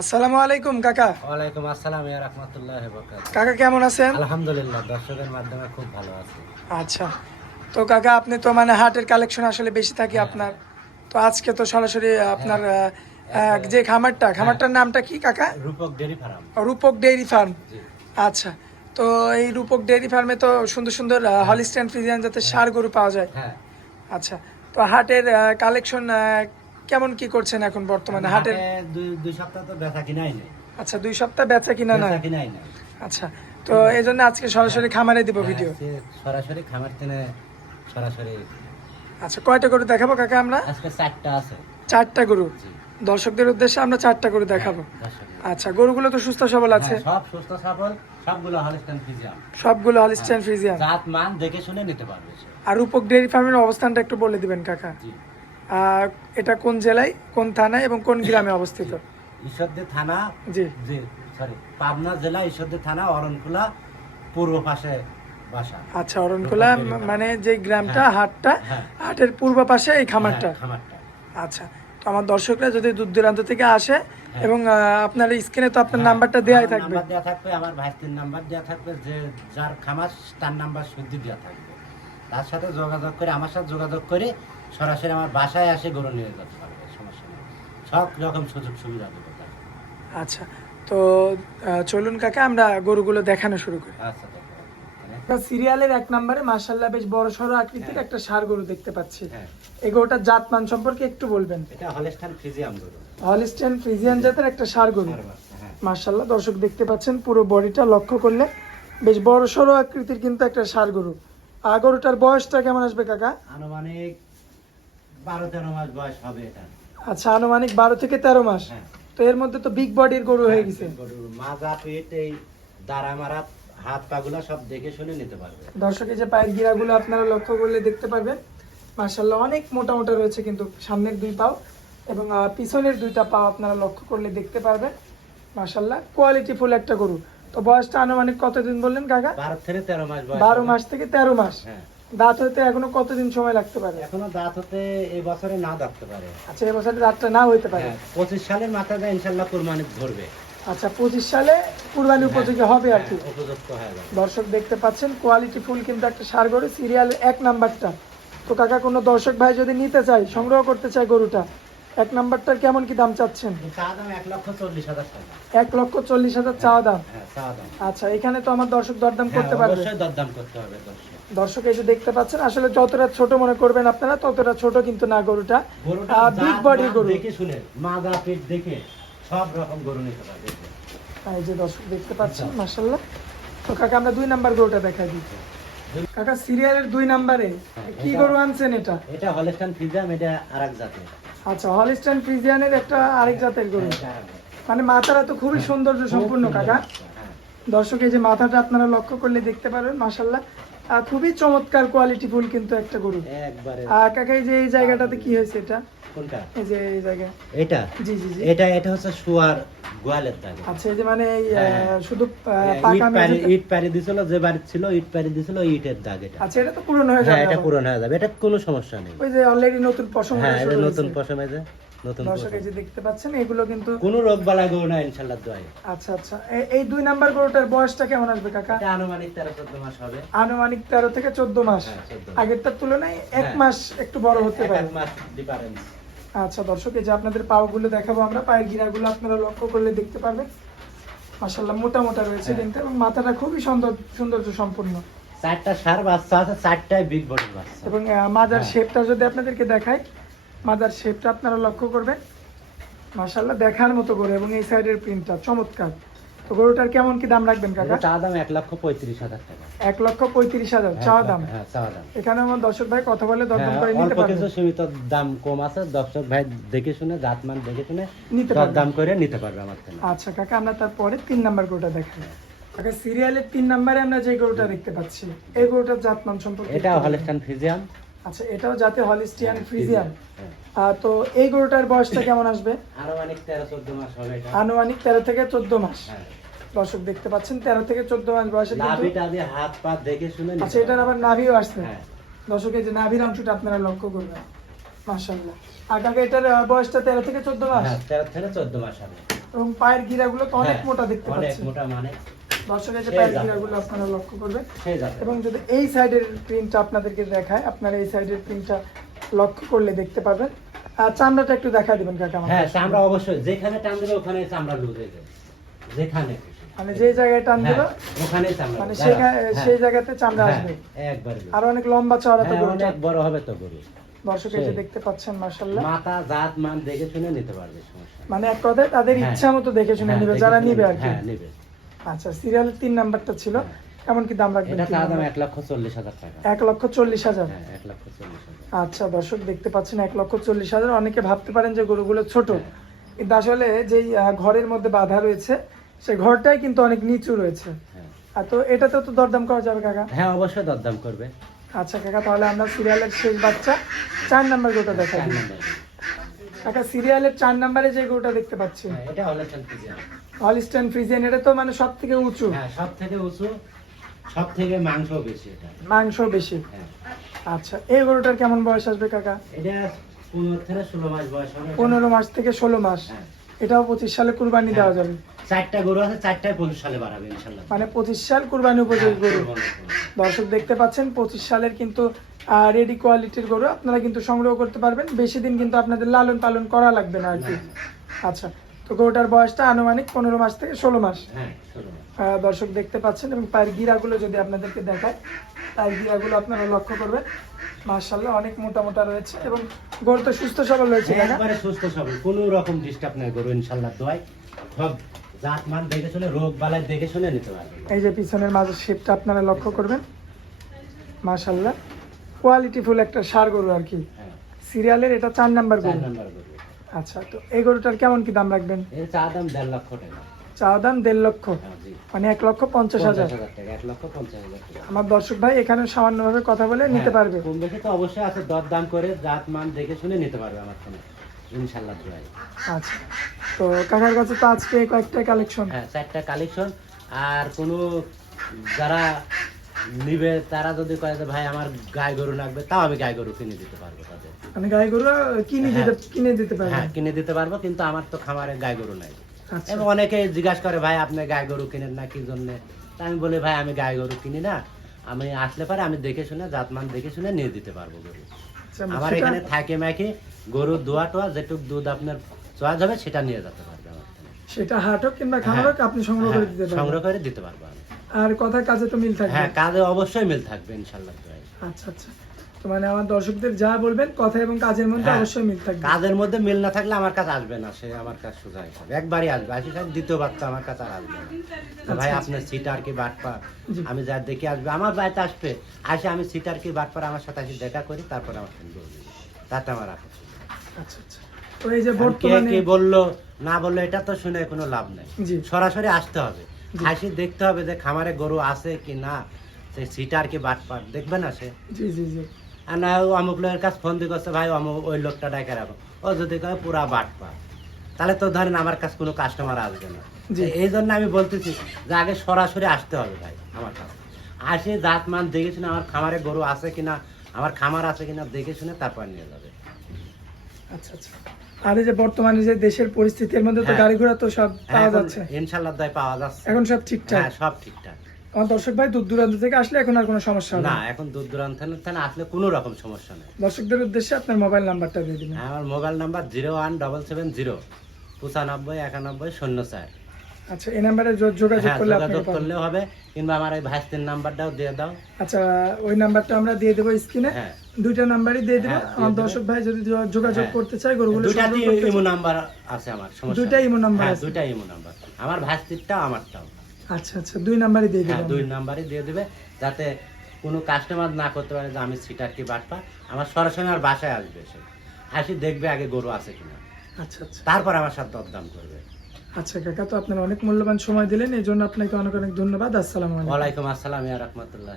আসসালামু আলাইকুম কাকা। ওয়ালাইকুম আসসালাম ইয়া রাহমাতুল্লাহ বরকাত কাকা কেমন আছেন? আলহামদুলিল্লাহ দর্শকের মাধ্যমে খুব ভালো আছে। আচ্ছা। তো কাকা আপনি তো মানে হাটের কালেকশন আসলে বেশি থাকে আপনার। তো আজকে তো সরাসরি আপনার আহ, আহ, যে খামারটা খামারটার নামটা কি কাকা? Rupak dairy farm. Rupak dairy farm. আচ্ছা। তো এই রূপক ডেইরি ফার্মে তো সুন্দর সুন্দর হলিস্ট্যান্ড ফ্রিজিয়ান যাতে সার গরু পাওয়া যায়। হ্যাঁ। আচ্ছা। তো হাটের কালেকশন কেমন কি করছেন এখন বর্তমানে? হাটের হাটে দুই সপ্তাহ তো বেচা কিনাই নেই। আচ্ছা দুই সপ্তাহ ব্যথা কিনা না কিনাই নেই। আচ্ছা তো এই জন্য আজকে সরাসরি খামারে দিব ভিডিও? সরাসরি খামার টেনে সরাসরি আচ্ছা কয়টা গরু দেখাবো কাকা আমরা? আজকে চারটা আছে। চারটা গরু? দর্শকদের উদ্দেশ্যে আমরা চারটা গরু দেখাবো। আচ্ছা গরুগুলো তো সুস্থ সবল আছে? হ্যাঁ, সব সুস্থ সবল সবগুলো হলিস্টান ফিজিয়াম সবগুলো হলিস্টাইন ফ্রিজিয়ান জাত মান দেখে শুনে নিতে পারবে আর রূপক ডেয়ারি ফার্মের অবস্থানটা একটু বলে দিবেন কাকা। জি। এটা কোন জেলায় কোন থানায় এবং কোন গ্রামে অবস্থিত ঈশ্বরদী থানা জি জি সরি পাবনা জেলা ঈশ্বরদী থানা অরণখোলা পূর্ব পাশে বাসা আচ্ছা farm। মানে যে গ্রামটা হ্যাঁ। হাটটা হ্যাঁ। হাটের পূর্ব পাশে এই খামারটা হ্যাঁ, খামারটা আচ্ছা তো আমার দর্শকরা যদি দূর দূরান্ত থেকে আসে এবং আপনার স্ক্রিনে তো আপনার নাম্বারটা দেওয়াই। আমার থাকবে নাম্বার দেওয়া থাকবে আমার ভাইস্তির নাম্বার দেওয়া থাকবে যে যার খামার তার নাম্বার শুদ্ধ দেওয়া থাকবে তার সাথে যোগাযোগ করে আমার সাথে যোগাযোগ করে সরাসরি আমার বাসায় আসে গরু নিয়ে যেতে পারবে সমস্যা নেই। সব রকম সুযোগ সুবিধা দেবো আচ্ছা তো চলুন কাকা আমরা গরুগুলো দেখানো শুরু করি। আচ্ছা সিরিয়ালের এক নম্বরে মার্শাল্লাহ বেশ বড় সড়ো আকৃতির একটা সার গরু দেখতে পাচ্ছি। হ্যাঁ। এই গরুটার জাতমান সম্পর্কে একটু বলবেন? এটা হলেস্টান ফিজিয়াম গরু। হলিস্টেন ফ্রিজিয়ান জাতের একটা সার গরু। হ্যাঁ। মার্শাল্লাহ দর্শক দেখতে পাচ্ছেন পুরো বডিটা লক্ষ্য করলে বেশ বড় সড়ো আকৃতির কিন্তু একটা সার গরু। আর গরুটার বয়সটা কেমন আসবে কাকা? আনুমানিক বারো তেরো মাস বয়স হবে এটা। আচ্ছা আনুমানিক বারো থেকে তেরো মাস। হ্যাঁ। তো এর মধ্যে তো বিগ বডির গরু হয়ে গেছে। গরুর মাজা পেট এই দাঁড়া মারা হাত পাগুলা সব দেখে শুনে নিতে পারবে। দর্শক যে পায়ের গিরাগুলো আপনারা লক্ষ্য করলে দেখতে পারবেন মার্শাল্লাহ অনেক মোটা মোটা রয়েছে কিন্তু সামনের দুই পাও এবং পিছনের দুইটা পাও আপনারা লক্ষ্য করলে দেখতে পারবেন মার্শাল্লাহ কোয়ালিটি ফুল একটা গরু। তো বয়সটা আনুমানিক কতদিন বললেন কাকা? বারো থেকে তেরো মাস বারো। মাস থেকে তেরো মাস। হ্যাঁ। দাঁত হতে এখনও কতদিন সময় লাগতে পারে? এখনও দাঁত হতে এই বছরে না দেখতে পারে। আচ্ছা এবছর দাঁতটা না হইতে পারে। হ্যাঁ, পঁচিশ সালের মাথায় ইনশাল্লাহ কুরবানি ধরবে। আচ্ছা পঁচিশ সালে কুরবানি উপযোগী হবে আর কি। হ্যাঁ, হয়ে দর্শক দেখতে পাচ্ছেন কোয়ালিটি ফুল কিন্তু একটা সার গরু সিরিয়াল এক নাম্বারটা। তো কাকা কোনো দর্শক ভাই যদি নিতে চায় সংগ্রহ করতে চায় গরুটা এক নাম্বারটার কেমন কি দাম চাচ্ছেন? এক লক্ষ চল্লিশ হাজার টাকা। এক লক্ষ চল্লিশ হাজার চাওয়া দাম? হ্যাঁ চা দাম। আচ্ছা এখানে তো আমার দর্শক দরদাম হ্যাঁ, করতে পারবে দরদাম করতে হবে দর্শক এই যে দেখতে পাচ্ছেন আসলে যতটা ছোট মনে করবেন আপনারা ততটা ছোট কিন্তু না গরুটা। body মান গরু। দেখে শুনে মাজা পেট দেখে সব রকম গরু নিতে পারবে। এই যে দর্শক দেখতে পাচ্ছেন মাসাল্লাহ তো কাকা আমরা দুই নাম্বার গরুটা দেখাই দিই। কাকা সিরিয়ালের দুই নাম্বারে কি গরু আনছেন এটা? এটা হলেস্টান ফিজাম এটা আর এক জাতের। আচ্ছা হলিস্টান ফ্রিজিয়ানের একটা আরেক জাতের গরু। আরেক জাতের। মানে মাথাটা তো খুবই সৌন্দর্য সম্পূর্ণ কাকা। হ্যাঁ। দর্শক এই যে মাথাটা আপনারা লক্ষ্য করলে দেখতে পারবেন মাসাল্লাহ খুবই চমৎকার কোয়ালিটি ফুল কিন্তু একটা গরু। একবারে। আর কাকা এই যে এই জায়গাটাতে কি হয়েছে এটা? কোনটা? এই যে এই জায়গায় এটা? জি জি জি। এটা এটা হচ্ছে শুয়ার গোয়ালের দাগে আচ্ছা এই যে মানে হ্যাঁ। শুধু পাকা পারি ইট দিছিল যে বাড়ি ছিল ইট দিছিল ইটের দাগ এটা। আচ্ছা এটা তো পূরণ হয়ে হ্যাঁ যাবে এটা। পূরণ হয়ে যাবে এটা কোনো সমস্যা নেই। ওই যে অলরেডি নতুন পশম হ্যাঁ। নতুন পশমে যে। নতুন দর্শক। এই যে দেখতে পাচ্ছেন এগুলো কিন্তু কোনো রোগ বালা গরু না ইনশাল্লাহ দোয়াই। আচ্ছা আচ্ছা। এই দুই নাম্বার গরুটার বয়সটা কেমন আসবে কাকা? আনুমানিক তেরো চোদ্দ মাস হবে। আনুমানিক তেরো থেকে চোদ্দ মাস। হ্যাঁ আগেরটার তুলনায় এক হ্যাঁ। মাস একটু বড় হতে পারে এক মাস ডিফারেন্স আচ্ছা দর্শক এই যে আপনাদের পাওগুলো দেখাবো আমরা পায়ের গিরাগুলো আপনারা লক্ষ্য করলে দেখতে পারবেন। মাশাল্লাহ মোটা মোটা রয়েছে হ্যাঁ। কিন্তু এবং মাথাটা খুবই সুন্দর সৌন্দর্য সম্পূর্ণ চারটা সার বাচ্চা আছে চারটায় বিগ বডির বাচ্চা। এবং মাজার। শেপটা যদি আপনাদেরকে দেখাই মাজার শেপটা আপনারা লক্ষ্য করবেন। মাশাল্লাহ দেখার মতো করে এবং এই সাইডের প্রিন্টটা চমৎকার। তো গরুটার কেমন কি দাম রাখবেন কাকা? চা দাম এক লক্ষ পঁয়ত্রিশ হাজার টাকা। এক লক্ষ পঁয়ত্রিশ হাজার চাওয়া দাম। হ্যাঁ চাওয়া দাম। এখানে আমার দর্শক ভাই কথা বলে দরদাম হ্যাঁ, করে নিতে পারবেন কিছু সীমিত দাম কম আছে দর্শক ভাই দেখে শুনে জাতমান দেখে শুনে নিতে দর পারবেন দাম করে নিতে পারবে আমার থেকে। আচ্ছা কাকা আমরা তারপরে তিন নাম্বার গরুটা দেখাই। কাকা সিরিয়ালের তিন নাম্বারে আমরা যে গরুটা দেখতে পাচ্ছি এই গরুটার জাতমান সম্পর্কে এটা বলুন। ফিজিয়াম আচ্ছা এটাও জাতে হলিস্টিয়ান ফ্রিজিয়ান। হ্যাঁ। তো এই গরুটার বয়সটা কেমন আসবে? আনুমানিক তেরো চোদ্দ মাস হবে এটা। আনুমানিক তেরো থেকে চোদ্দ মাস। হ্যাঁ। দর্শক দেখতে পাচ্ছেন তেরো থেকে চোদ্দ মাস বয়সে হাত পা দেখে শুনে আচ্ছা এটার আবার নাভিও আসছে। হ্যাঁ। দর্শক এই যে নাভির অংশটা আপনারা লক্ষ্য করবেন। মাশাল্লাহ আর কাকা এটার বয়সটা তেরো থেকে চোদ্দ মাস? হ্যাঁ তেরো থেকে চোদ্দ মাস হবে। এবং পায়ের গিরাগুলো তো অনেক হ্যাঁ, মোটা দেখতে অনেক পাচ্ছি। মোটা মানে। দর্শকের যে আপনারা লক্ষ্য করবেন এবং যদি এই সাইডের প্রিন্টটা আপনাদেরকে দেখায় আপনারা এই সাইডের প্রিন্টটা লক্ষ্য করলে দেখতে পাবেন আর চামড়াটা একটু দেখা দিবেন কাকা। হ্যাঁ চামড়া অবশ্যই। যেখানে টান দেবে ওখানে চামড়া লুজ হয়ে যাবে। যেখানে মানে যে জায়গায় টান হ্যাঁ, দেবে ওখানে চামড়া মানে। সেখানে হ্যাঁ, সেই জায়গাতে চামড়া হ্যাঁ, আসবে। একবার আর অনেক লম্বা চওড়া তো হ্যাঁ, গরুটা। অনেক বড় হবে তো গরু। দর্শক সেই। দেখতে পাচ্ছেন মাশাল্লাহ মাথা জাত মান দেখে শুনে নিতে পারবে সমস্যা মানে এক কথায় তাদের হ্যাঁ। ইচ্ছা মতো দেখে শুনে হ্যাঁ, নিবে যারা নিবে। আর কি। হ্যাঁ নিবে। আচ্ছা সিরিয়ালের তিন নাম্বারটা ছিল। কেমন কি দাম রাখবেন এটা দাম নাম্বার? এক লক্ষ চল্লিশ হাজার টাকা। এক লক্ষ চল্লিশ হাজার? হ্যাঁ এক লক্ষ চল্লিশ হাজার। আচ্ছা দর্শক দেখতে পাচ্ছেন এক লক্ষ চল্লিশ হাজার। অনেকে ভাবতে পারেন যে গরুগুলো ছোট। হ্যাঁ। কিন্তু আসলে যেই ঘরের মধ্যে বাধা রয়েছে সেই ঘরটাই কিন্তু অনেক নিচু রয়েছে। হ্যাঁ। আর তো এটাতেও তো দরদাম করা যাবে কাকা? হ্যাঁ অবশ্যই দরদাম করবে। আচ্ছা কাকা তাহলে আমরা সিরিয়ালের শেষ বাচ্চা চার নাম্বার গরুটা দেখা কাকা সিরিয়ালের চার নাম্বারে যে গরুটা দেখতে পাচ্ছি। হ্যাঁ, এটা হলে ফ্রিজিয়ান। হলিস্টান ফ্রিজিয়ান এটা তো মানে সব থেকে উঁচু। হ্যাঁ সব থেকে উঁচু সব থেকে মাংস বেশি এটা। মাংস বেশি। হ্যাঁ। আচ্ছা এই গরুটার কেমন বয়স আসবে কাকা? এটা পনেরো থেকে ষোলো মাস বয়স হবে পনেরো মাস থেকে ষোলো মাস। হ্যাঁ। এটাও পঁচিশ সালে কুরবানি দেওয়া যাবে। চারটা গরু আছে চারটায় পঁচিশ সালে বাড়াবে ইনশাল্লাহ। মানে পঁচিশ সাল কুরবানি উপযোগী গরু। দর্শক দেখতে পাচ্ছেন পঁচিশ সালের কিন্তু রেডি কোয়ালিটির গরু আপনারা কিন্তু সংগ্রহ করতে পারবেন। বেশি দিন কিন্তু আপনাদের লালন পালন করা লাগবে না আর কি। আচ্ছা তো গরুটার বয়সটা আনুমানিক পনেরো মাস থেকে ষোলো মাস। হ্যাঁ দর্শক দেখতে পাচ্ছেন এবং পায়ের গিরাগুলো যদি আপনাদেরকে দেখায় পায়ের গিরাগুলো আপনারা লক্ষ্য করবেন। মার্শাল্লাহ অনেক মোটা মোটা রয়েছে এবং গরু তো সুস্থ সবল রয়েছে একবারে সুস্থ সবল কোনো রকম ডিস্টার্ব নেই গরু ইনশাল্লাহ দোয়াই সব জাত মান দেখে শুনে রোগ বালাই দেখে শুনে নিতে পারবে এই যে পিছনের মাঝের শেপটা আপনারা লক্ষ্য করবেন। মার্শাল্লাহ কোয়ালিটিফুল একটা সার গরু আর কি। হ্যাঁ। সিরিয়ালের এটা চার নাম্বার গরু। আচ্ছা তো এই গরুটার কেমন কি দাম রাখবেন? চা দাম দেড় লক্ষ টাকা। চা দাম দেড় লক্ষ। হ্যাঁ মানে এক লক্ষ পঞ্চাশ হাজার। আমার দর্শক ভাই এখানে সামান্যভাবে কথা বলে নিতে হ্যাঁ, পারবে। কম বেশি তো অবশ্যই আছে দর দাম করে জাত মান দেখে শুনে নিতে পারবে আমার থেকে ইনশাল্লাহ আচ্ছা তো কাকার কাছে তো আজকে কয়েকটা কালেকশন হ্যাঁ চারটা কালেকশন আর কোনো যারা নিবে তারা যদি কয়ে যে ভাই আমার গায়ে গরু লাগবে তাও আমি গায়ে গরু কিনে দিতে পারব তাদের। মানে গাই গরু কিনে দিতে কিনে দিতে পারবে। হ্যাঁ কিনে দিতে পারব কিন্তু আমার তো খামারে গায়ে গরু নাই। আচ্ছা। এবং অনেকে জিজ্ঞাসা করে ভাই আপনি গায়ে গরু কিনেন না কি জন্য? আমি বলি ভাই আমি গায়ে গরু কিনি না। আমি আসলে পারে আমি দেখে শুনে জাতমান দেখে শুনে নিয়ে দিতে পারব গরু। আচ্ছা, আমার এখানে থাকে মাখি গরুর দোয়া টোয়া যেটুক দুধ আপনার চয়েস হবে সেটা নিয়ে যেতে পারবে আমার সেটা হাট হোক কিংবা খামার হোক আপনি সংগ্রহ করে হ্যাঁ, দিতে পারবেন। সংগ্রহ করে দিতে পারব আমি। আর কথা কাজে তো মিল থাকবে। হ্যাঁ কাজে অবশ্যই মিল থাকবে ইনশাল্লাহ ভাই। আচ্ছা আচ্ছা। তো মানে আমার দর্শকদের যা বলবেন কথা এবং কাজের মধ্যে হ্যাঁ। অবশ্যই মিল থাকবে। কাজের মধ্যে মিল না থাকলে আমার কাছে আসবে না সে আমার কাছে সোজা হিসাবে একবারই আসবে আসি সাহেব দ্বিতীয় বাচ্চা আমার কাছে আসবে না। ভাই আচ্ছা, আপনার সিটার কি বাটপা জি। আমি যা দেখে আসবে আমার বাড়িতে আসবে। আসে আমি সিটার কি বাটপার আমার সাথে আসি দেখা করি তারপর আমার সঙ্গে বলবি তাতে আমার নেই। আচ্ছা আচ্ছা। তো এই যে বর্তমানে কি বলল না বলল এটা তো শুনে কোনো লাভ নাই। জি। সরাসরি আসতে হবে। আসি দেখতে হবে যে খামারে গরু আছে কি না সে সিটার কি বাটপার দেখবে না সে? জি জি জি। আর না ও অমুক লোকের কাছে ফোন দিয়ে করছে ভাই অমুক ওই লোকটা ডাকে রাখো। ও যদি কয় পুরা বাট পা তাহলে তো ধরেন আমার কাছে কোনো কাস্টমার আসবে না। এই জন্য আমি বলতেছি যে আগে সরাসরি আসতে হবে ভাই আমার কাছে। আসে জাত মান দেখে শুনে আমার খামারে গরু আছে কিনা আমার খামার আছে কিনা দেখে শুনে তারপর নিয়ে যাবে। আচ্ছা আচ্ছা। আর এই যে বর্তমানে যে দেশের পরিস্থিতির মধ্যে তো হ্যাঁ। গাড়ি ঘোড়া তো সব হ্যাঁ, পাওয়া যাচ্ছে। ইনশাআল্লাহ দায় পাওয়া যাচ্ছে। এখন সব ঠিকঠাক? হ্যাঁ সব ঠিকঠাক। আমার দর্শক ভাই দূর দূরান্ত থেকে আসলে এখন আর কোনো সমস্যা হবে না না? এখন দূর দূরান্ত থেকে আসলে কোনো রকম সমস্যা নেই। দর্শকদের উদ্দেশ্যে আপনার মোবাইল নাম্বারটা দিয়ে দিবেন। আমার mobile number zero one double seven zero পঁচানব্বই একানব্বই শূন্য চার। আচ্ছা এই নাম্বারে যোগাযোগ হ্যাঁ করলে যোগাযোগ করলেও হবে কিংবা আমার এই ভাইস্তির নাম্বারটাও দিয়ে দাও। আচ্ছা ওই নাম্বারটা আমরা দিয়ে দেবো স্ক্রিনে। হ্যাঁ। দুইটা নাম্বারই দিয়ে দেবো। হ্যাঁ, আমার দর্শক ভাই যদি যোগাযোগ। করতে চায় গরুগুলো করতে ইমো নাম্বার আছে আমার সমস্যা দুইটাই নেই। ইমো নাম্বার আছে। দুইটাই ইমো নাম্বার। আমার ভাইস্তিরটাও আমারটাও। আচ্ছা আচ্ছা দুই নাম্বারই দিয়ে দেবেন দুই নাম্বারই দিয়ে দেবে যাতে কোনো কাস্টমার না করতে পারে যে আমি সিটার কি বাটপা আমার সরাসরি আমার বাসায় আসবে সে। আসি দেখবে আগে গরু আছে কিনা। আচ্ছা আচ্ছা। তারপর আমার সাথে দরদাম করবে। আচ্ছা কাকা, তো আপনার অনেক মূল্যবান সময় দিলেন এই জন্য আপনাকে অনেক অনেক ধন্যবাদ। আসসালামু আলাইকুম। আসসালাম রহমতুল্লাহ